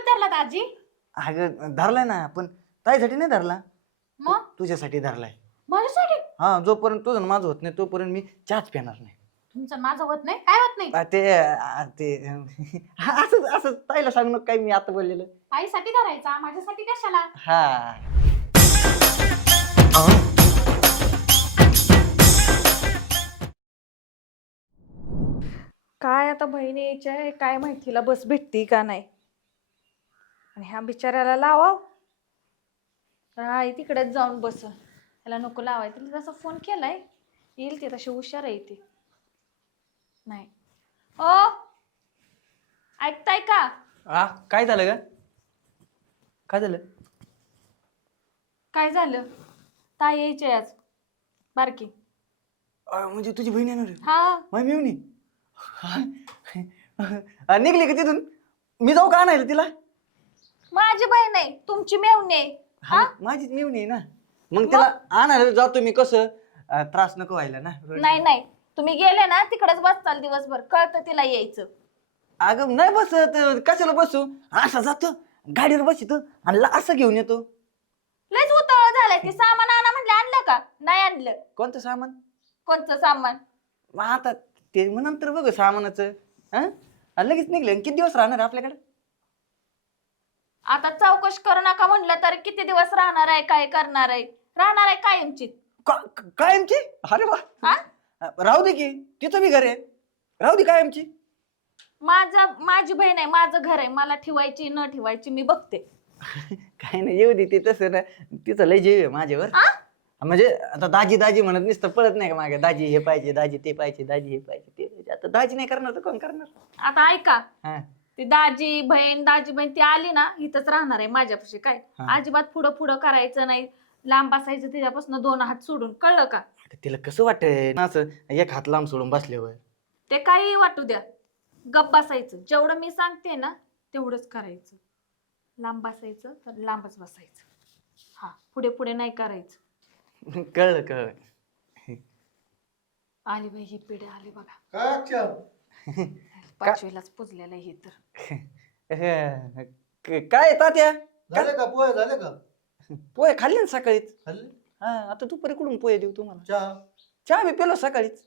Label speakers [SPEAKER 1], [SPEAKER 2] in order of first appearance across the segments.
[SPEAKER 1] धरला दाजी?
[SPEAKER 2] अगं धरलाय ना, पण ताईसाठी नाही धरला,
[SPEAKER 1] मग
[SPEAKER 2] तुझ्यासाठी धरलाय.
[SPEAKER 1] माझ्यासाठी?
[SPEAKER 2] हा, जोपर्यंत तुझं माझं होत नाही तोपर्यंत मी चहाच पिणार नाही.
[SPEAKER 1] तुमचं माझं होत नाही? काय होत नाही?
[SPEAKER 2] ते असं असं ताईला सांगू नको काय मी आता बोललेलं.
[SPEAKER 1] आईसाठी धरायचा, माझ्यासाठी कशाला?
[SPEAKER 2] हा.
[SPEAKER 3] काय आता बहिणी यायच्या आहे काय माहितीला बस भेटती का नाही. आणि ह्या बिचाऱ्याला लावा तर हा तिकडेच जाऊन बस. त्याला नको लावायचं. तिला तसा फोन केलाय, येईल ते तशी हुशार आहे ती. नाही ओ ऐकताय का?
[SPEAKER 2] काय झालं ग? काय झालं?
[SPEAKER 3] काय झालं? ताई यायची आज बारकी.
[SPEAKER 2] म्हणजे तुझी बहीण येणार आहे?
[SPEAKER 3] हा
[SPEAKER 2] मग मी येऊन निघली का तिथून? मी जाऊ का आणायला तिला?
[SPEAKER 3] माझी बहीण आहे, तुमची मेवणी आहे. हा
[SPEAKER 2] माझीच मेवणी आहे ना. मग तिला आणायला जातो मी. कसं त्रास नको व्हायला ना.
[SPEAKER 3] नाही नाही, तुम्ही गेले ना तिकडेच बसताल दिवसभर, कळतं तिला यायचं.
[SPEAKER 2] अगं नाही बसत, कशाला बसू? असा जातो गाडीवर बसतो आणि असं घेऊन येतो.
[SPEAKER 3] लयच उतावळा झालाय. ते सामान आणा म्हणलं, आणलं का? नाही आणलं.
[SPEAKER 2] कोणतं सामान?
[SPEAKER 3] कोणतं सामान?
[SPEAKER 2] मग आता ते मग नंतर बघ सामानाचं. हा, लगेच निघले. किती दिवस राहणार आपल्याकडे?
[SPEAKER 3] आता चौकशी करू नका म्हणलं तर किती दिवस राहणार आहे, काय करणार आहे? राहणार आहे कायमची.
[SPEAKER 2] कायमची? अरे वा, राहू दे की, तिथं मी घर आहे. राहू दे कायमची.
[SPEAKER 3] माझी बहीण आहे, माझं घर आहे. मला ठेवायची न ठेवायची मी बघते.
[SPEAKER 2] काय नाही, येऊ दे. ते तसं ना, तिचं लय जीव आहे माझ्यावर. म्हणजे आता दाजी दाजी म्हणत नुसतं पळत नाही का मागे, दाजी हे पाहिजे, दाजी ते पाहिजे, दाजी हे पाहिजे ते पाहिजे. आता दाजी नाही करणार तर कोण करणार?
[SPEAKER 3] आता ऐका,
[SPEAKER 2] हा.
[SPEAKER 3] ती दाजी बहीण ती आली ना इथंच राहणार आहे माझ्यापाशी. काय अजिबात पुढं पुढं करायचं नाही, लांब बसायचं तिच्यापासून 2 हात सोडून, कळलं का?
[SPEAKER 2] तिला कसं वाटतंय ना असं एक हात लांब सोडून बसल्यावर?
[SPEAKER 3] ते काही वाटू द्या, गप बसायचं. जेवढं मी सांगते ना तेवढंच करायचं. लांब बसायचं तर लांबच बसायचं. हा, पुढे पुढे नाही करायचं.
[SPEAKER 2] कळलं कळलं.
[SPEAKER 3] आली बाई ही पिढी आली बघा. 5वीलाच पुजलेलं हे तर.
[SPEAKER 2] काय तात्या?
[SPEAKER 4] झाले का पोहे झाले का?
[SPEAKER 2] पोहे खाल्ले ना सकाळीच.
[SPEAKER 4] खाल्ले?
[SPEAKER 2] हा, आता दुपारी कुठून पोहे देऊ तुम्हाला?
[SPEAKER 4] चहा
[SPEAKER 2] चहा मी पेलो सकाळीच.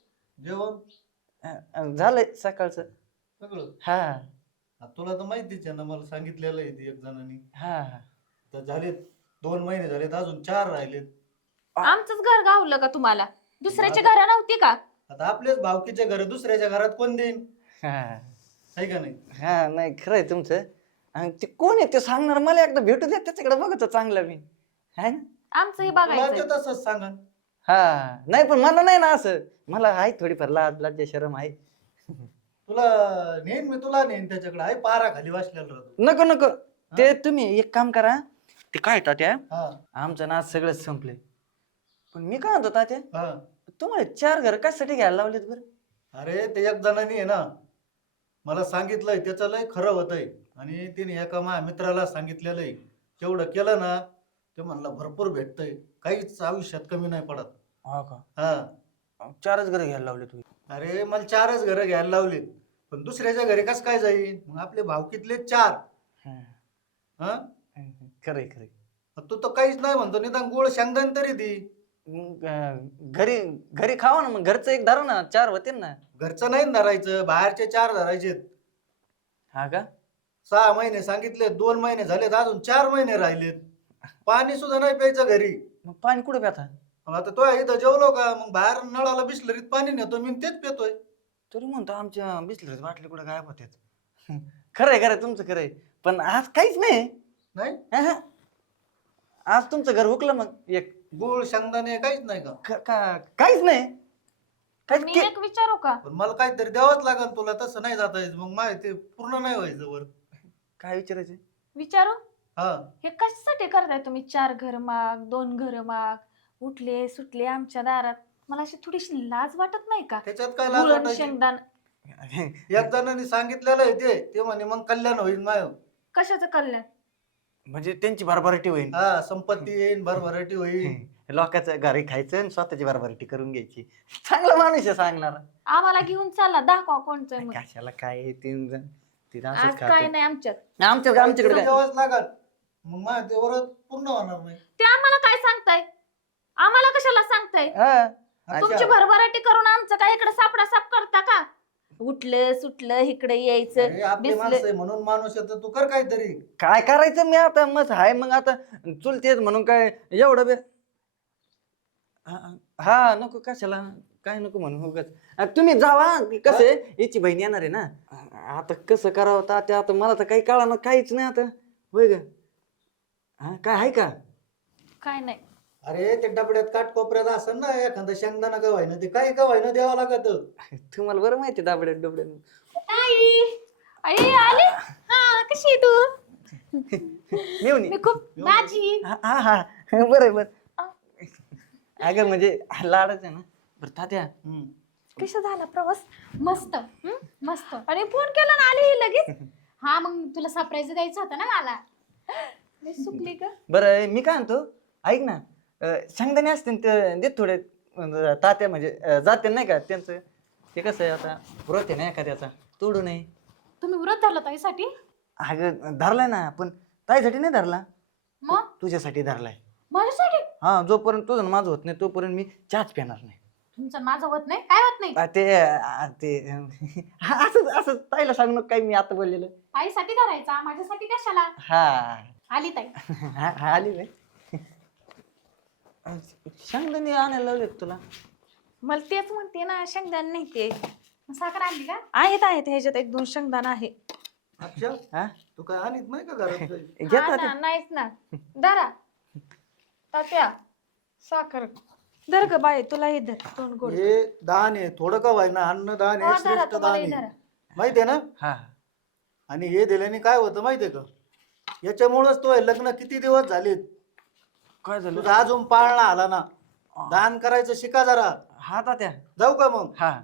[SPEAKER 4] जेवण
[SPEAKER 2] झालंय सकाळचं
[SPEAKER 4] सगळं?
[SPEAKER 2] हा.
[SPEAKER 4] तुला तर माहितीच आहे ना, मला सांगितलेलं आहे ते एक जणांनी.
[SPEAKER 2] हा,
[SPEAKER 4] तर झाले 2 महिने झालेत, अजून 4 राहिलेत.
[SPEAKER 3] आमचंच घर गावलं का तुम्हाला? दुसऱ्याची घरं नव्हती का?
[SPEAKER 4] आता आपलेच भावकीचे घर दुसऱ्याच्या घरात कोण देईन? आहे का नाही?
[SPEAKER 2] हा, नाही खरंय तुमचं. आणि ते कोण आहे ते सांगणार मला, एकदा भेटू द्या त्याच्याकडे बघतो चांगलं मी. है ना?
[SPEAKER 3] आमचंही
[SPEAKER 4] तुला
[SPEAKER 3] बघायचं.
[SPEAKER 4] तसंच सांगा.
[SPEAKER 2] हा, नाही पण मला नाही ना असं. मला आहे थोडीफार लाज लज्जा शरम आहे.
[SPEAKER 4] तुला नेईन त्याच्याकडे. आहे पारा खाली वाचलेला राहतो.
[SPEAKER 2] नको नको, ते तुम्ही एक काम करा. ते काय तात्या,
[SPEAKER 4] हा
[SPEAKER 2] आमचं ना सगळंच संपलंय. पण मी काय म्हणतो तात्या,
[SPEAKER 4] हा.
[SPEAKER 2] तुम्हाला 4 घर कशासाठी घ्यायला लावलेत बरं?
[SPEAKER 4] अरे ते एक जणांनी आहे ना मला सांगितलंय, त्याचं लय खरं होतंय. आणि तिने एका माझ्या मित्राला सांगितलेलं आहे. तेवढं केलं ना, ते म्हणलं भरपूर भेटतंय, काहीच आयुष्यात कमी नाही पडत.
[SPEAKER 2] हा का?
[SPEAKER 4] हा.
[SPEAKER 2] 4च घर घ्यायला लावले तुम्ही?
[SPEAKER 4] अरे मला 4च घरं घ्यायला लावलीत, पण दुसऱ्याच्या घरी कस काय जाईल? मग आपले भावकीतले 4. हा,
[SPEAKER 2] खरंय खरंय.
[SPEAKER 4] तू तर काहीच नाही म्हणतो, निदान गोळ शेंगदाण तरी दी.
[SPEAKER 2] घरी घरी खावा ना, मग घरचं एक धरा ना, 4 होते ना.
[SPEAKER 4] घरचं नाही धरायचं, बाहेरचे 4 धरायचे.
[SPEAKER 2] हा का?
[SPEAKER 4] 6 महिने सांगितले, 2 महिने झालेत, अजून 4 महिने राहिलेत. पाणी सुद्धा नाही प्यायचं घरी.
[SPEAKER 2] मग पाणी कुठे प्याता?
[SPEAKER 4] मग आता तो इथं जेवलो का, मग बाहेर नळाला बिसलरीत पाणी नेतो मी, तेच पितोय.
[SPEAKER 2] तरी म्हणतो आमच्या बिसलरीत बाटली कुठे गायब होत्यात. खरंय खरंय तुमचं खरंय. पण आज काहीच नाही.
[SPEAKER 4] नाही
[SPEAKER 2] आज तुमचं घर हुकलं. मग एक
[SPEAKER 4] गुळ शेंगदाणे काहीच नाही का?
[SPEAKER 2] काहीच नाही.
[SPEAKER 3] मी एक विचारू का?
[SPEAKER 4] पण मला काहीतरी द्यावंच लागेल तुला, तसं नाही जाता येत. मग माहिती पूर्ण नाही व्हायचं वर.
[SPEAKER 2] काय विचारायचं?
[SPEAKER 3] विचारू.
[SPEAKER 4] हा,
[SPEAKER 3] हे कशासाठी करताय तुम्ही? 4 घर माग, 2 घर माग, उठले सुटले आमच्या दारात. मला अशी थोडीशी लाज वाटत नाही का?
[SPEAKER 4] त्याच्यात काय लाज
[SPEAKER 3] गुळ आणि
[SPEAKER 4] वाटायची?
[SPEAKER 3] शेंगदाण.
[SPEAKER 4] एक जणांनी सांगितलेलं आहे ते म्हणे मग कल्याण होईल माय.
[SPEAKER 3] कशाचं कल्याण?
[SPEAKER 2] म्हणजे त्यांची भरभराटी होईल.
[SPEAKER 4] हा, संपत्ती येईल, भरभराटी होईल.
[SPEAKER 2] लोकांचं घरी खायचं आणि स्वतःची भरभराटी करून घ्यायची. चांगला माणूस आहे सांगणार.
[SPEAKER 3] आम्हाला घेऊन चालला, दाखवा कोणचं मग.
[SPEAKER 2] कशाला काय तिथं
[SPEAKER 3] आज
[SPEAKER 2] असंच
[SPEAKER 3] काय
[SPEAKER 2] खाते
[SPEAKER 3] नाही आमच्यात.
[SPEAKER 2] आमच्याकडे
[SPEAKER 4] तुला
[SPEAKER 2] काय
[SPEAKER 4] जेवायच लागत मग माझ्या ते व्रत पूर्ण होणार नाही.
[SPEAKER 3] ते आम्हाला काय सांगताय? आम्हाला कशाला सांगताय?
[SPEAKER 2] हा
[SPEAKER 3] तुमची
[SPEAKER 4] अच्छा.
[SPEAKER 3] भरभराटी करून आमचं काय इकडे सापडा साप करता का? उठलं सुटलं इकडे यायचं
[SPEAKER 4] अरे आपली माणसं
[SPEAKER 3] दिसलं.
[SPEAKER 4] आहे म्हणून माणूस येतो, तू कर काहीतरी.
[SPEAKER 2] काय करायचं मी आता मग आहे मग आता चुलतेच म्हणून काय एवढं हा नको कशाला काय नको म्हणू उगाच. तुम्ही जावा कसं आहे याची बहीण येणार आहे ना. आता कसं करावं तात्या आता मला तर काही कळणार काहीच नाही आता होय ग. हा काय आहे का?
[SPEAKER 3] काय नाही.
[SPEAKER 4] अरे ते डबड्यात काटकोपऱ्यात असेल ना एखादं शेंगदाणा गव्हाय ना ते काही गव्हाय ना द्यावं लागत.
[SPEAKER 2] तुम्हाला बरं माहिती दाबड्यात डबड्यात
[SPEAKER 3] आई आई आली. हा कशी आहे तू?
[SPEAKER 2] मेवणी
[SPEAKER 3] मी खूप
[SPEAKER 1] दाजी
[SPEAKER 2] हा हा बरं बरं अगं म्हणजे लाडच आहे ना. बरं तात्या
[SPEAKER 3] कसा झाला प्रवास?
[SPEAKER 1] मस्त मस्त.
[SPEAKER 3] आणि फोन केला ना आली लगेच.
[SPEAKER 1] हा मग तुला सरप्राईज द्यायचं होतं ना मला.
[SPEAKER 3] मी सुकली का?
[SPEAKER 2] बरं मी काय म्हणतो ऐक ना शेंगदाणे असते देत थोडे तात्या म्हणजे जाते नाही का त्यांचं ते कसं आहे आता व्रत आहे ना एखाद्याचा तोडू नये.
[SPEAKER 1] तुम्ही व्रत धरलं ताईसाठी?
[SPEAKER 2] अगं धरलाय ना पण ताईसाठी नाही धरला
[SPEAKER 1] मग
[SPEAKER 2] तुझ्यासाठी धरलाय.
[SPEAKER 1] माझ्यासाठी?
[SPEAKER 2] हा जोपर्यंत तुझं आणि माझं होत नाही तोपर्यंत मी चहाच पिणार नाही.
[SPEAKER 1] तुमचं माझं होत नाही? काय होत नाही?
[SPEAKER 2] ते असं असं ताईला सांगू नको काय मी आता बोललेलं.
[SPEAKER 1] ताईसाठी धरायचा माझ्यासाठी कशाला?
[SPEAKER 2] हा
[SPEAKER 1] आली ताई.
[SPEAKER 2] हा आली बाई. शेंगदाणे आणायला लावले तुला.
[SPEAKER 3] मला तेच म्हणते ना शेंगदाणे नाही ते.
[SPEAKER 1] मग साखर आणली का?
[SPEAKER 3] आहेत ह्याच्यात एक दोन शेंगदाणा आहे.
[SPEAKER 4] अच्छा
[SPEAKER 2] हा
[SPEAKER 4] तू काय आणत नाही का घरात काही?
[SPEAKER 2] घेत
[SPEAKER 3] हा ना, नाहीच ना. दरा तात्या साखर धर ग बाई तुला हे धर तोंड गोड.
[SPEAKER 4] हे दान आहे थोडं का व्हाय अन्न दान
[SPEAKER 3] हो,
[SPEAKER 4] आहे
[SPEAKER 3] धरा
[SPEAKER 4] श्रेष्ठ
[SPEAKER 3] तुम्हाला
[SPEAKER 4] दान
[SPEAKER 3] हे
[SPEAKER 4] आहे
[SPEAKER 3] धरा.
[SPEAKER 4] माहितीये ना.
[SPEAKER 2] हा
[SPEAKER 4] आणि हे दिल्याने काय होतं माहितीये का याच्यामुळेच तो हे लग्न किती दिवस झालेत
[SPEAKER 2] काय झालं?
[SPEAKER 4] तुझा अजून पाळणा आला ना. दान करायचं शिका जरा.
[SPEAKER 2] हा तात्या
[SPEAKER 4] जाऊ का मग?
[SPEAKER 2] हा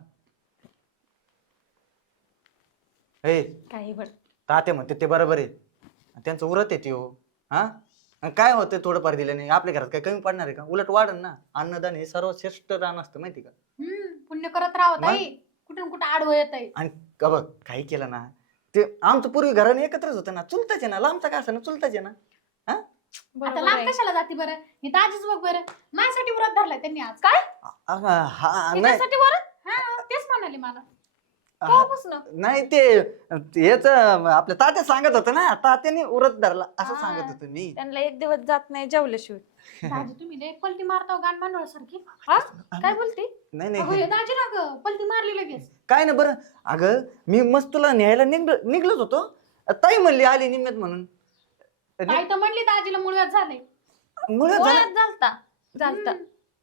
[SPEAKER 2] हे
[SPEAKER 3] काही बड
[SPEAKER 2] तात्या म्हणते ते बरोबर आहे त्यांचं उरत येते हो. हा आणि काय होतं थोडंफार दिल्याने आपल्या घरात काय कमी पडणार आहे का? उलट वाढन ना. अन्नदान हे सर्वश्रेष्ठ दान असतं माहिती का.
[SPEAKER 1] पुण्य करत राहावं
[SPEAKER 2] मग?
[SPEAKER 1] ताई. कुठून कुठं आडवं येत आहे.
[SPEAKER 2] आणि का बघ काही केलं ना ते आमचं पूर्वी घराने एकत्रच होतं ना चुलताच आहे ना लांबचा काय असं ना चुलताच आहे ना. हा
[SPEAKER 1] आता लांब कशाला जाते बरं? हे ताजीच बघ बरं. माझ्यासाठी व्रत धरलाय त्यांनी आज. काय?
[SPEAKER 2] हा नाही
[SPEAKER 3] त्याच्यासाठी बरं
[SPEAKER 1] हा तेच म्हणाले मला.
[SPEAKER 3] केव्हापासून?
[SPEAKER 2] नाही ते हेच आपल्या तात्या सांगत होतं ना तात्याने उरत धरला असं
[SPEAKER 3] हा.
[SPEAKER 2] सांगत होतो मी.
[SPEAKER 3] त्यांना एक दिवस जात नाही जेवल्याशिवाय.
[SPEAKER 1] दाजी तुम्ही लय पलटी मारता गाण मांडवळ सारखी. हा काय बोलते?
[SPEAKER 2] नाही
[SPEAKER 1] अगं,
[SPEAKER 2] नाही
[SPEAKER 1] हे दाजी ना ग पलटी मारली लगेच.
[SPEAKER 2] काय ना बरं अगं मी मस्त तुला न्यायला निघलोच होतो ताई म्हणली आली निम्म्यात म्हणून.
[SPEAKER 1] ताई तर म्हणली दाजीला मुळव्यात झाले.
[SPEAKER 2] मुळात झालं
[SPEAKER 3] गोळ्यात झालता झालता.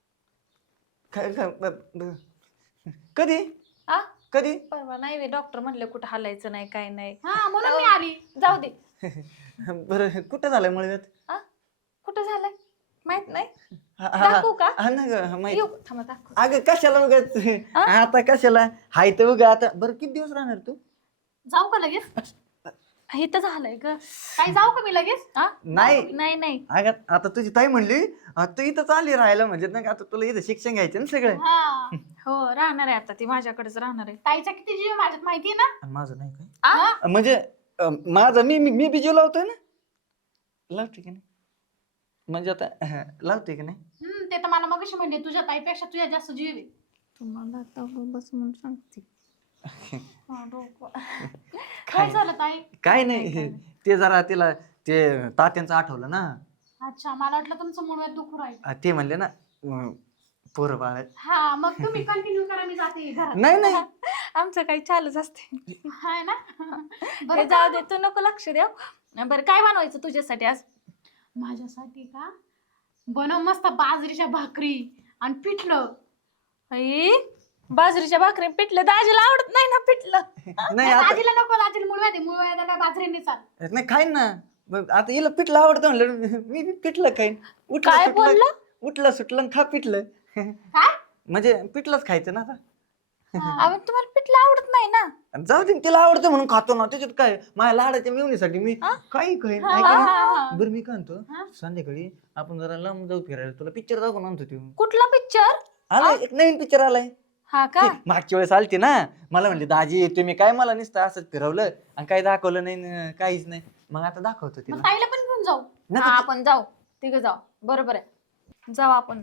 [SPEAKER 2] कधी
[SPEAKER 3] आ?
[SPEAKER 2] कधी
[SPEAKER 3] परवा नाही डॉक्टर म्हणले कुठं हलायचं नाही काय नाही.
[SPEAKER 1] हा म्हणून मी आली.
[SPEAKER 3] जाऊ दे.
[SPEAKER 2] बरं कुठं झालं मुळव्यात?
[SPEAKER 3] आ? कुठं झालंय माहित नाही.
[SPEAKER 2] हा, हा,
[SPEAKER 3] दाखवू का?
[SPEAKER 2] हा ना ग माहिती.
[SPEAKER 3] येऊ थांबा दाखव.
[SPEAKER 2] अगं कशाला उगाच
[SPEAKER 3] आ?
[SPEAKER 2] आता कशाला हाय तर उगा आता बरं किती दिवस राहणार तू?
[SPEAKER 1] जाऊ का लगेच?
[SPEAKER 3] हे तर झालंय ग.
[SPEAKER 1] ताई जाऊ का मी लगेच?
[SPEAKER 3] आ?
[SPEAKER 2] नाही
[SPEAKER 3] नाही नाही
[SPEAKER 2] अगं आता तुझी ताई म्हणली तू इथं आली राहायला म्हणजे ना आता तुला इथं शिक्षण घ्यायचं ना सगळं.
[SPEAKER 1] हा
[SPEAKER 3] हो राहणार आहे आता ती माझ्याकडेच राहणार आहे.
[SPEAKER 1] ताईचा किती जीव आहे माझ्यात माहितीये ना?
[SPEAKER 2] आणि माझं नाही काय
[SPEAKER 3] आ?
[SPEAKER 2] म्हणजे माझं मी बी जीव लावतोय ना लावते की नाही म्हणजे आता लावते की नाही.
[SPEAKER 1] ते तर मला मगाशी म्हणले तुझ्या ताईपेक्षा तुझ्या जास्त जीव आहे.
[SPEAKER 3] तुम्हाला आता बस म्हणून सांगते.
[SPEAKER 1] हा, डोकं. काय झालं ताई?
[SPEAKER 2] काय नाही ते जरा तिला ते तात्यांचं आठवलं ना.
[SPEAKER 1] अच्छा मला वाटलं तुमचं मुळव्यात दुखू राहील.
[SPEAKER 2] ते म्हणले ना पोरं बाळ
[SPEAKER 1] हा मग तुम्ही कंटिन्यू करा मी जाते घरात.
[SPEAKER 2] नाही नाही
[SPEAKER 3] आमचं काही चालूच असते.
[SPEAKER 1] हाय ना?
[SPEAKER 3] ते
[SPEAKER 1] बरं
[SPEAKER 3] जाऊ दे तू नको लक्ष देऊ. बरं काय बनवायचं तुझ्यासाठी आज?
[SPEAKER 1] माझ्यासाठी का? बनव मस्त बाजरीच्या भाकरी आणि पिठलं.
[SPEAKER 3] आई बाजरीच्या भाकरी पिठलं दाजीला आवडत नाही ना पिठलं.
[SPEAKER 2] नाही आता
[SPEAKER 1] दाजीला नको दाजीला मुळव्यात आहे. मुळव्याला बाजरीने चाल.
[SPEAKER 2] नाही खाईन ना मग आता हिला पिठलं आवडतं म्हणलं मी बी पिठलं खाईन.
[SPEAKER 3] काय बोलला?
[SPEAKER 2] उठलं सुटलं आणि खा पिठलं.
[SPEAKER 1] काय?
[SPEAKER 2] म्हणजे पिठलंच खायचं ना आता.
[SPEAKER 3] अहो तुम्हाला पिठलं आवडत नाही ना.
[SPEAKER 2] जाऊ दे तिला आवडतं म्हणून खातो ना त्याच्यात काय माझ्या लाडाच्या मिळवणीसाठी मी काही खाईन
[SPEAKER 1] हा,
[SPEAKER 2] ऐक ना.
[SPEAKER 1] हा, हा.
[SPEAKER 2] बरं मी काय म्हणतो
[SPEAKER 1] हा?
[SPEAKER 2] संध्याकाळी आपण जरा लांब जाऊ फिरायला तुला पिक्चर दाखवून आणतो तू.
[SPEAKER 3] कुठला पिक्चर?
[SPEAKER 2] आलाय एक नवीन पिक्चर आलाय.
[SPEAKER 3] हा का?
[SPEAKER 2] ती मागच्या वेळेस आलती ना, मला म्हणली दाजी तुम्ही काय मला नुसतं असंच फिरवलं आणि काय दाखवलं नाही काहीच नाही. मग आता दाखवतो
[SPEAKER 1] मग
[SPEAKER 2] तिला.
[SPEAKER 1] ताईला पण घेऊन जाऊ.
[SPEAKER 2] नको
[SPEAKER 3] हा, आपण जाऊ, तिघं जाऊ. बरोबर आहे, जाऊ आपण.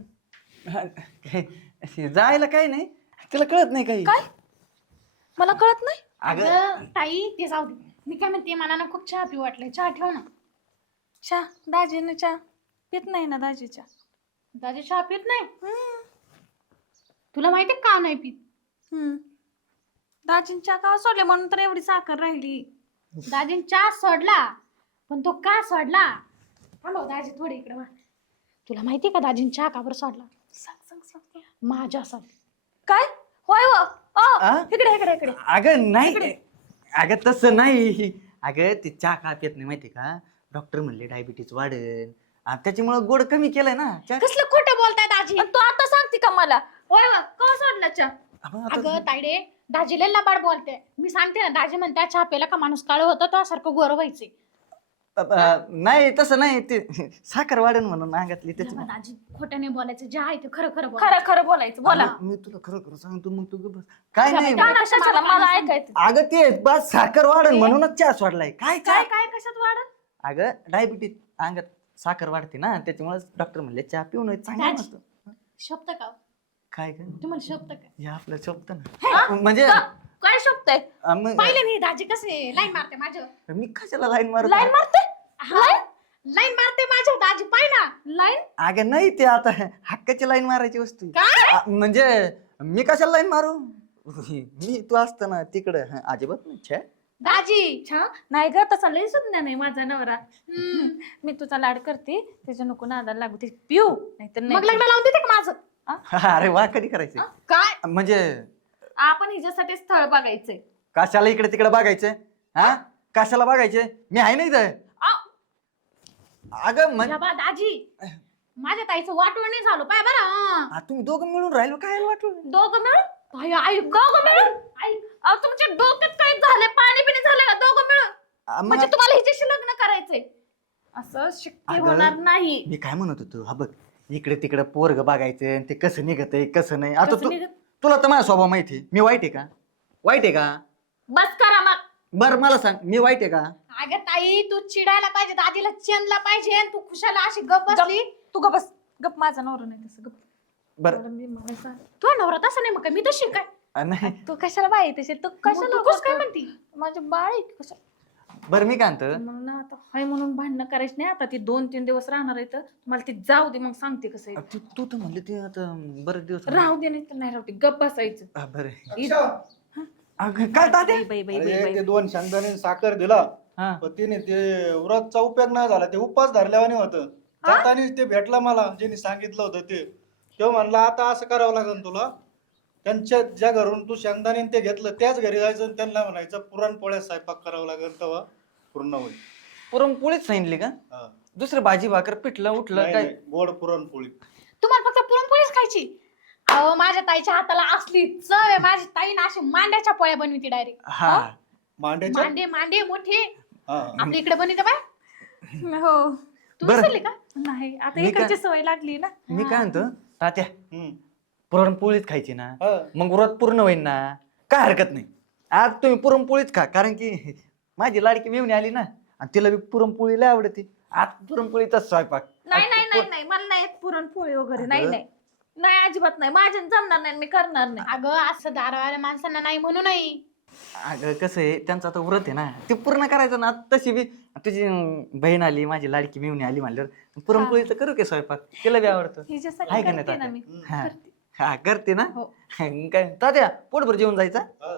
[SPEAKER 2] जायला काही नाही, तिला कळत नाही काही.
[SPEAKER 3] काय? मला कळत नाही.
[SPEAKER 2] अगं
[SPEAKER 1] अगं ताई ते जाऊ दे. मी काय म्हणते मला ना खूप चहा पिऊ वाटलंय. चहा ठेव ना.
[SPEAKER 3] चहा? दाजीनं चहा पित नाही ना दाजीच्या.
[SPEAKER 1] दाजी चहा पित नाही? तुला माहितीये का नाही पित?
[SPEAKER 3] दाजीनं चहा का सोडले म्हणून तर एवढी साखर राहिली.
[SPEAKER 1] दाजीन चहा सोडला पण तो का सोडला? हॅलो दाजी थोडे इकडे वा. तुला माहितीये का दाजीन चहा का बरं सोडला?
[SPEAKER 3] सांग सांग सांग.
[SPEAKER 1] माझ्यासाठी.
[SPEAKER 3] काय? होय व.
[SPEAKER 2] आ?
[SPEAKER 3] इकडे इकडे इकडे.
[SPEAKER 2] अगं नाही, अगं तसं नाही. अगं ते चहा का पित नाही माहिती का, डॉक्टर म्हणले डायबिटीज वाढेल त्याच्यामुळे गोड कमी केलंय ना चहा.
[SPEAKER 1] कसलं खोटं बोलताय दाजी?
[SPEAKER 3] आणि तू आता सांगते का मला? होय व, का सोडला चहा?
[SPEAKER 1] अगं ताईडे दाजीला लबाड बोलते. मी सांगते ना दाजी म्हणते चहा प्यायला का माणूस काळ होतं त्यासारखं गोर व्हायचे.
[SPEAKER 2] नाही तसं नाही, ते साखर वाढेल म्हणून अंगातली त्याची.
[SPEAKER 1] दाजी खोटं नाही बोलायचं. जे आहे ते खरं खरं बोल.
[SPEAKER 3] खरं खरं बोलायचं, बोला.
[SPEAKER 2] मी तुला खरं खरं सांगतो मग तू बस. काय नाही
[SPEAKER 3] का कशाला मला ऐकायचं?
[SPEAKER 2] अगं ते बस साखर वाढेल म्हणूनच चहा सोडलाय. काय
[SPEAKER 1] काय काय कशात वाढत?
[SPEAKER 2] अगं डायबिटीज अंगात साखर वाढते ना त्याच्यामुळे डॉक्टर म्हणले चहा पिऊ नये चांगलं
[SPEAKER 1] दाजी.
[SPEAKER 2] नसतं.
[SPEAKER 1] शब्द का?
[SPEAKER 2] काय काय
[SPEAKER 1] तुम्हाला शब्द का?
[SPEAKER 2] हे आपलं शोभत ना म्हणजे
[SPEAKER 3] काय शोभतय?
[SPEAKER 2] मग
[SPEAKER 1] पाहिले नाही दाजी कसे लाईन मारते माझ्यावर.
[SPEAKER 2] मी कशाला लाईन मारत
[SPEAKER 3] लाईन मारते?
[SPEAKER 1] लाईन मारते माझ्यावर दाजी पाय ना.
[SPEAKER 3] लाईन?
[SPEAKER 2] अगं नाही ते आता हक्काची लाईन मारायची वस्तू आहे.
[SPEAKER 1] काय?
[SPEAKER 2] म्हणजे मी कशाला लाईन मारू, मी तू असताना तिकडं अजिबात नाही. छे
[SPEAKER 1] दाजी
[SPEAKER 3] छा नाही ग, तसा लय सुज्ञान नाही माझा नवरा. मी तुझा लाड करते, त्याच्या नको नादाला लागू. ते पिऊ नाहीतर
[SPEAKER 1] मग
[SPEAKER 3] नाही.
[SPEAKER 1] लग्न लावून देते का माझं?
[SPEAKER 2] अरे वा कधी करायचं
[SPEAKER 1] काय?
[SPEAKER 2] म्हणजे
[SPEAKER 3] आपण हिच्यासाठी स्थळ बघायचंय.
[SPEAKER 2] कशाला इकडे तिकडे बघायचं, हा कशाला बघायचं, मी आहे नाही इथं. अगं
[SPEAKER 1] या बा दाजी माझ्या ताईचं वाटवण नाही झालं पाय बरं.
[SPEAKER 2] तुम्ही दोघं मिळून राहिलो काय वाटलं.
[SPEAKER 3] दोघं मिळून?
[SPEAKER 1] ताई आई दोघं मिळून.
[SPEAKER 3] अहो तुमच्या डोक्यात काय झालंय? पाणी पिणी झालं का? दोघं मिळून म्हणजे तुम्हाला हिच्याशी लग्न करायचंय? असं शक्य
[SPEAKER 2] अगं,
[SPEAKER 3] होणार नाही.
[SPEAKER 2] मी काय म्हणत होतो, हा बघ इकडे तिकडे पोरग बघायचं ते कसं निघतंय कसं नाही. आता
[SPEAKER 3] कसं निघत?
[SPEAKER 2] तुला तर माझा स्वभाव माहिती आहे. मी वाईट आहे का, वाईट आहे का?
[SPEAKER 3] बस करा मग.
[SPEAKER 2] बर मला सांग मी वाईट आहे का?
[SPEAKER 1] अगं ताई तू चिडायला पाहिजे दाजीला चेनला पाहिजे आणि तू खुशाला अशी गप बसली.
[SPEAKER 3] तू गप बस. गप, माझा नवरा नाही तसं. गप.
[SPEAKER 2] बर
[SPEAKER 3] मला सांग,
[SPEAKER 1] तू नवरा तसं नाही मग काय मी तशी काय?
[SPEAKER 2] नाही
[SPEAKER 3] तू कशाला बाई तशी? तू कशाला
[SPEAKER 1] कस काय म्हणती?
[SPEAKER 3] माझे बाळ आहे की कसं?
[SPEAKER 2] बरं मी काय म्हणतो,
[SPEAKER 3] मग ना आता हाय म्हणून भांडणं करायची नाही. आता ती 2-3 दिवस राहणार आहे तर मला ती जाऊ दे, मग सांगते कसं आहे.
[SPEAKER 2] तू तू तर म्हणले ते आता बरेच दिवस
[SPEAKER 3] राहू दे, नाही तर नाही राहू दे. गप बसायचं.
[SPEAKER 2] बरं
[SPEAKER 4] अच्छा.
[SPEAKER 2] अगं, काय तात्या?
[SPEAKER 3] बाई, बाई, बाई,
[SPEAKER 4] अरे
[SPEAKER 3] बाई.
[SPEAKER 4] ते 2 शेंगदाणे साखर दिला
[SPEAKER 2] हा.
[SPEAKER 4] पण तिने ते व्रतचा उपयोग नाही झाला. ते उपास धरल्यावाने होतं. जातानीच ते भेटला मला ज्यांनी सांगितलं होतं ते म्हणला आता असं करावं लागेल तुला. त्यांच्या ज्या घरून तू शेंगदाणे ते घेतलं त्याच घरी जायचं आणि त्यांना म्हणायचं पुरणपोळ्या स्वयंपाक करावं लागेल तेव्हा पूर्ण होईल.
[SPEAKER 2] पुरणपोळीच सांगितली का?
[SPEAKER 4] हा.
[SPEAKER 2] दुसरं भाजी भाकर पिठलं उठलं
[SPEAKER 4] नाही,
[SPEAKER 2] काय?
[SPEAKER 4] नाही, गोड पुरणपोळी.
[SPEAKER 1] तुम्हाला फक्त पुरणपोळीच खायची? अहो माझ्या ताईच्या हाताला असली चव आहे. माझी ताई ना अशी मांड्याच्या पोळ्या बनविते डायरेक्ट.
[SPEAKER 2] हा
[SPEAKER 4] मांड्याच्या
[SPEAKER 1] मांडे मांडे मोठे
[SPEAKER 4] हा.
[SPEAKER 1] आपल्या इकडे बनवते बाय.
[SPEAKER 3] हो.
[SPEAKER 1] तू
[SPEAKER 2] बरं.
[SPEAKER 1] विसरली का?
[SPEAKER 3] नाही, आता
[SPEAKER 2] मी काय-
[SPEAKER 3] इकडची सवय लागली ना.
[SPEAKER 2] मी काय म्हणतो तात्या,
[SPEAKER 4] हम्म.
[SPEAKER 2] पुरणपोळीच खायची ना,
[SPEAKER 4] हा.
[SPEAKER 2] मग व्रत पूर्ण होईल ना, काय हरकत नाही. आज तुम्ही पुरणपोळीच खा, कारण की माझी लाडकी मेवणी आली ना आणि तिला बी पुरणपोळी लय आवडते. आज पुरणपोळीचा स्वयंपाक.
[SPEAKER 3] नाही नाही नाही नाही, मला नाही येत पुरणपोळी वगैरे. नाही
[SPEAKER 2] अगं.
[SPEAKER 3] नाही नाही, अजिबात नाही. माझ्या जमणार नाही, मी करणार नाही.
[SPEAKER 1] अगं असं दारावाल्या माणसांना नाही म्हणू नाही.
[SPEAKER 2] अगं कसं आहे त्यांचं आता व्रत आहे ना, ते पूर्ण करायचं ना. तशी बी तुझी बहीण आली, माझी लाडकी मेवणी आली म्हणल्यावर पुरणपोळीचं करू की स्वयंपाक, तिला बी आवडतं.
[SPEAKER 3] हिच्यासाठी
[SPEAKER 2] आहे का नाही
[SPEAKER 3] करते ना
[SPEAKER 2] तात्या?
[SPEAKER 3] मी.
[SPEAKER 2] हा.
[SPEAKER 3] करते.
[SPEAKER 2] हा करते ना.
[SPEAKER 3] हो.
[SPEAKER 2] काय तात्या पोटभर जेवून जायचा.
[SPEAKER 4] हा.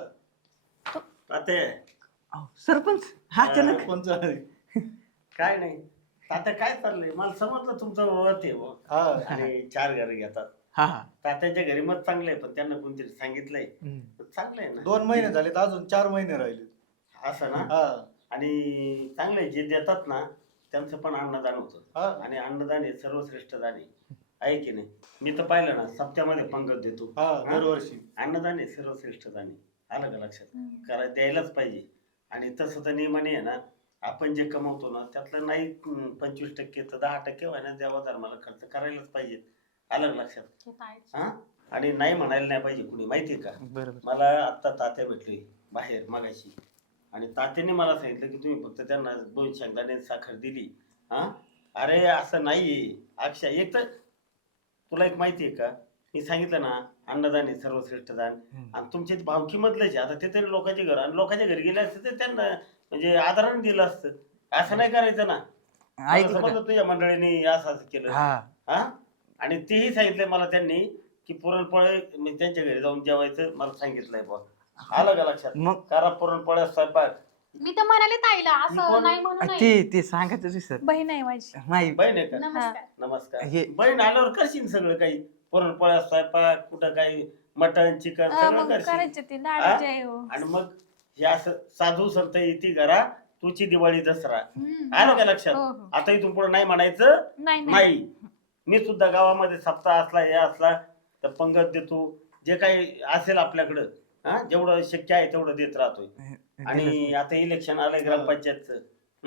[SPEAKER 5] ताते
[SPEAKER 2] सरपंच हा अचानक
[SPEAKER 4] कोणचं आहे?
[SPEAKER 5] काय नाही. तात्या काय चाललंय, मला समजलं तुमचं वत आहे बुवा.
[SPEAKER 4] हा.
[SPEAKER 5] आणि 4 घर घेतात.
[SPEAKER 2] हा हा
[SPEAKER 5] तात्याच्या घरी मत चांगलं आहे पण त्यांना कोणतरी सांगितलंय.
[SPEAKER 2] हम्म.
[SPEAKER 5] पण चांगलं आहे ना.
[SPEAKER 4] 2 महिने झाले तर अजून 4 महिने राहिले.
[SPEAKER 5] असं ना.
[SPEAKER 4] हा.
[SPEAKER 5] आणि चांगलं आहे, जे देतात ना त्यांचं पण अन्नदान होतं.
[SPEAKER 4] हा.
[SPEAKER 5] आणि अन्नदान हे सर्वश्रेष्ठ दान आहे की नाही. मी तर पाहिलं ना सप्त्यामध्ये पंगत देतो.
[SPEAKER 4] हा. दरवर्षी
[SPEAKER 5] अन्नदान हे सर्वश्रेष्ठ दान आहे. आलं का लक्षात? करायला द्यायलाच पाहिजे. आणि तसं तर नियमाने आहे ना, आपण जे कमवतो ना त्यातलं नाही 25% तर 10% व्हायला देवा धर्माला खर्च करायलाच पाहिजे. आलं का लक्षात?
[SPEAKER 1] ते तर आहेच.
[SPEAKER 5] हा आणि नाही म्हणायला नाही पाहिजे कुणी, माहितीये का?
[SPEAKER 2] बरोबर.
[SPEAKER 5] मला आत्ता तात्या भेटले बाहेर मगाशी, आणि तात्याने मला सांगितलं की तुम्ही फक्त त्यांना 2 शेंगदाणे साखर दिली. हा, अरे असं नाहीये अक्षय. एक तर तुला एक माहितीये का, मी सांगितलं ना, अन्नदान आहे सर्वश्रेष्ठ दान. आणि तुमचे भावकीमधलेच आहे. आता ते तरी लोकांचे घर, आणि लोकांच्या घरी गेले असते तर त्यांना म्हणजे आदराने दिलं असतं. असं नाही करायचं ना.
[SPEAKER 2] ऐक
[SPEAKER 5] मला
[SPEAKER 2] बरं का?
[SPEAKER 5] समजलं तुझ्या मंडळीने असं असं केलं.
[SPEAKER 2] हा
[SPEAKER 5] हा, आणि तेही सांगितलंय मला त्यांनी की पुरणपोळी मी त्यांच्या घरी जाऊन जेवायचं मला सांगितलंय बुवा. आलं का लक्षात?
[SPEAKER 2] मग
[SPEAKER 5] करा पुरणपोळ्या स्वयंपाक.
[SPEAKER 1] मी तर म्हणाले ताईला
[SPEAKER 5] मी
[SPEAKER 1] असं
[SPEAKER 5] कोण?
[SPEAKER 1] नाही म्हणू नये.
[SPEAKER 2] ते सांगायचं विसर.
[SPEAKER 3] बहीण आहे माझी.
[SPEAKER 2] नाही
[SPEAKER 5] बहीण आहे का?
[SPEAKER 1] नमस्कार.
[SPEAKER 5] नमस्कार.
[SPEAKER 2] हे-
[SPEAKER 5] बहीण आल्यावर करशील सगळं काही, पुरणपोळ्या स्वयंपाक, कुठं काही मटण चिकन सगळं
[SPEAKER 3] मग
[SPEAKER 5] करशील.
[SPEAKER 3] करायचे ते लाडाचे आहे हो.
[SPEAKER 5] आणि मग हे असं साधू संत येते घरा, तुझी दिवाळी दसरा.
[SPEAKER 1] हम्म.
[SPEAKER 5] आलं का लक्षात?
[SPEAKER 3] हो हो.
[SPEAKER 5] आता इथून पुढे नाही म्हणायचं.
[SPEAKER 3] नाही नाही
[SPEAKER 5] नाही, मी सुद्धा गावामध्ये सप्ताह असला हे असला तर पंगत देतो, जे काही असेल आपल्याकडं. हा, जेवढं शक्य आहे तेवढं देत राहतोय. आणि आता इलेक्शन आलंय ग्रामपंचायतचं.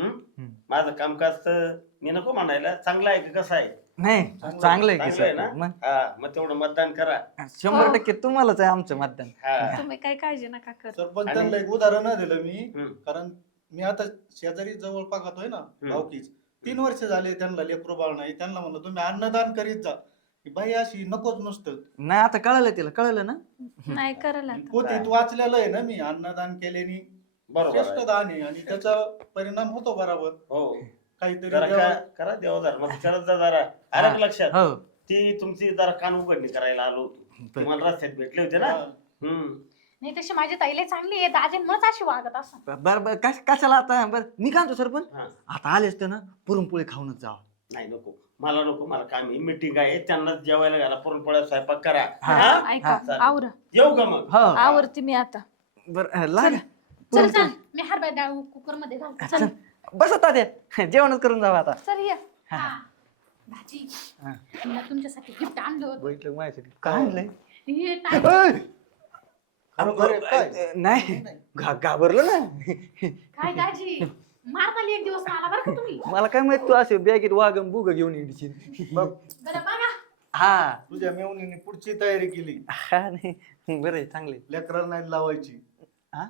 [SPEAKER 5] माझं कामकाज तर मी नको म्हणायला, चांगलं आहे का कसं आहे?
[SPEAKER 2] नाही चांगलं आहे की
[SPEAKER 5] चांगलं आहे
[SPEAKER 2] सर.
[SPEAKER 5] ना?
[SPEAKER 2] मग
[SPEAKER 5] हा, मग तेवढं मतदान करा.
[SPEAKER 2] 100% तुम्हालाच आहे आमचं मतदान.
[SPEAKER 5] हा.
[SPEAKER 3] तुम्ही काही काळजी नका कर.
[SPEAKER 4] सरपंचांना एक उदाहरण दिलं मी,
[SPEAKER 5] हम्म.
[SPEAKER 4] कारण मी आता शेजारी जवळ पाहतोय ना भावकीच, 3 वर्ष झाले त्यांना लेकरू बाळ नाही. त्यांना म्हणलं तुम्ही अन्नदान करीत जा. ही बाई अशी नकोच नुसतं.
[SPEAKER 2] नाही आता कळलं तिला, कळलं ना?
[SPEAKER 3] नाही करायला
[SPEAKER 4] पोतीत वाचलेलं आहे ना मी, अन्नदान केल्याने
[SPEAKER 5] बरोबर
[SPEAKER 4] श्रेष्ठ
[SPEAKER 5] आहे.
[SPEAKER 4] दान आहे आणि त्याचा परिणाम होतो बरोबर.
[SPEAKER 5] हो,
[SPEAKER 4] काहीतरी
[SPEAKER 5] जरा
[SPEAKER 4] देवा-
[SPEAKER 5] करा देवधर्म करत जा जरा. आलं का लक्षात?
[SPEAKER 2] हो
[SPEAKER 5] ती तुमची जरा कान उघडणी करायला आलो होतो. ती मला रस्त्यात भेटले होते ना.
[SPEAKER 4] हा.
[SPEAKER 5] हम्म.
[SPEAKER 1] नाही तशी माझी ताईला चांगली आहे, दाजींमुळेच अशी वागत असं.
[SPEAKER 2] बर कशाला आता बर मी काय म्हणतो सरपंच,
[SPEAKER 5] हा.
[SPEAKER 2] आता आलेच तर ना पुरणपोळी खाऊनच जावं.
[SPEAKER 5] नाही नको, मला नको, मला काम आहे, मीटिंग आहे, त्यांना जेवायला घाला, पुरणपोळ्या स्वयंपाक करा.
[SPEAKER 2] हा.
[SPEAKER 5] हा?
[SPEAKER 3] ऐका
[SPEAKER 5] चालेल.
[SPEAKER 3] आवर
[SPEAKER 5] येऊ का मग?
[SPEAKER 2] हो
[SPEAKER 3] आवरते मी आता.
[SPEAKER 2] बर लागा
[SPEAKER 1] चल चल, मी हरभरा डाळ कुकर मध्ये घालते.
[SPEAKER 2] चल बस आता ते जेवणच करून जावं आता.
[SPEAKER 3] चल या.
[SPEAKER 1] हा. भाजी,
[SPEAKER 2] हा.
[SPEAKER 1] मी ना तुमच्यासाठी गिफ्ट आणलं होतं.
[SPEAKER 2] बघितलं माझ्यासाठी काय आणलंय?
[SPEAKER 1] हे टाक.
[SPEAKER 2] ओय!
[SPEAKER 4] खरोखर आहे काय?
[SPEAKER 2] नाही घाबरलो ना.
[SPEAKER 1] काय दाजी, मारताली एक दिवस मला बरं का तुम्ही.
[SPEAKER 2] मला काय माहित तू असे बॅगेत वागम बुग घेऊन येशील.
[SPEAKER 4] बघ,
[SPEAKER 1] बरं बघा.
[SPEAKER 2] हा
[SPEAKER 4] तुझ्या मेवणीने पुढची तयारी केली.
[SPEAKER 2] हा नाही बरं आहे चांगले.
[SPEAKER 4] लेकराला नाही लावायची.
[SPEAKER 2] हा?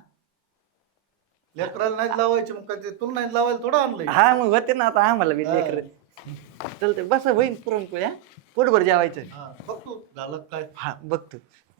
[SPEAKER 4] लेकराला नाही लावायची, मग काय ते तुला नाही लावायला थोडं आणलंय.
[SPEAKER 2] हा मग होते ना आता आम्हाला बी
[SPEAKER 4] हा.
[SPEAKER 2] लेकर. चलते बस होईन पुरणपोळ्या पोटभर जेवायचं.
[SPEAKER 4] हा, बघ तू झालं काय.
[SPEAKER 2] हा बघतो.